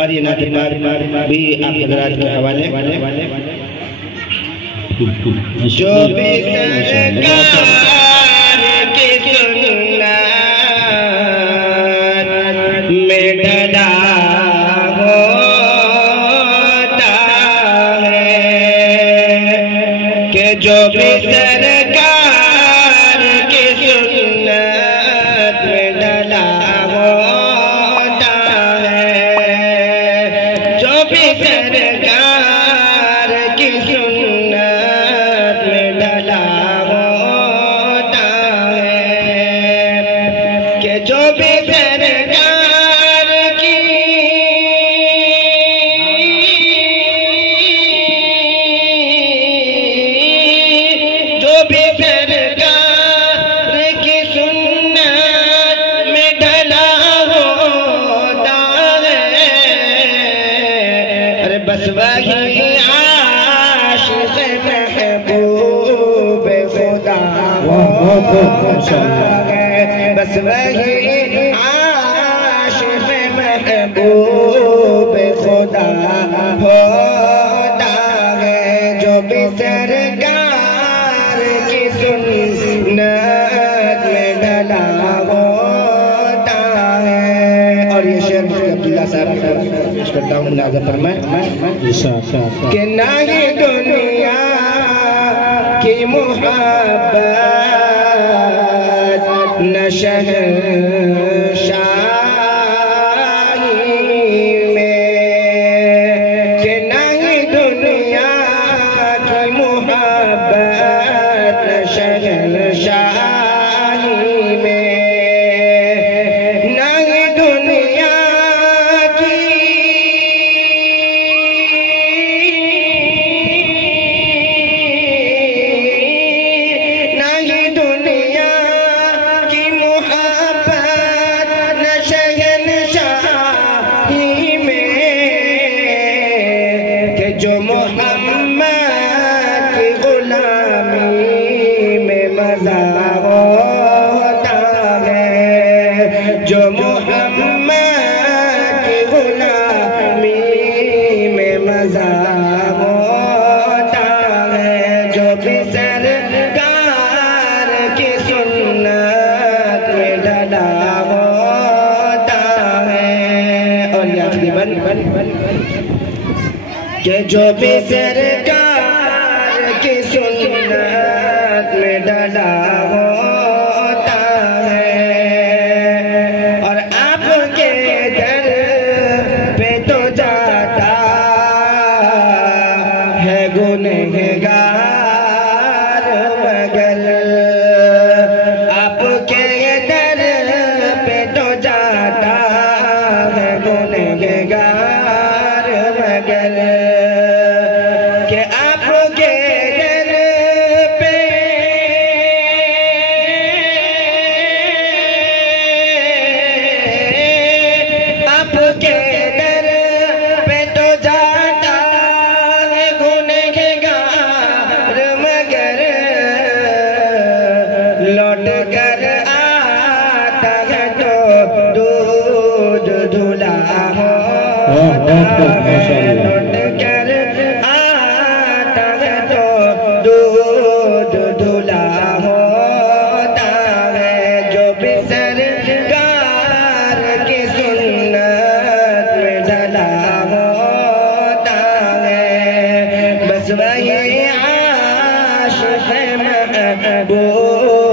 और ये नाते पाक भी आप हज़रात के हवाले जो भी सरकार की सुन्नत में ढला होता है कि जो भी सरकार की सुन्नत में ढला होता है जो भी सरकार की सुन्नत में ढला होता है कि जो भी सरकार की जो भी सरकार की सुन्नत में ढला होता है अरे बस वही आशिक़ महबूब खुदा होता है बस वही आशिक़ महबूब खुदा होता है जो भी सरकार की सुन्नत में ढला होता है। और ये शेर अब्दुल्ला साहब पेश करता हूँ अंदाज़ा फरमाएं कि ना ही दुनिया की मोहब्बत न शहंशाही में कि ना ही दुनिया की मोहब्बत न शहंशाही में ना ही दुनिया की ना ही दुनिया की मोहब्बत न शहंशाही में कि जो मोहम्मद की गुलामी में मज़ा होता है जो मोहम्मद की गुलामी में मज़ा होता है जो भी सरकार की सुन्नत में ढला होता है। और ये आखिरी बन कि जो भी सरकार की सुन्नत में ढला होता है और आपके दर पे तो जाता है गुनहगार मगर आपके दर पे तो जाता है गुनहगार मगर कि आपके दर पे आपके दर पे तो जाता है गुनहगार मगर लौट कर आता है तो दूध धुला होता है लौट कर आता है तो दूध धुला होता है जो भी सरकार की सुन्नत में ढला होता है बस वही आशिक़ महबूब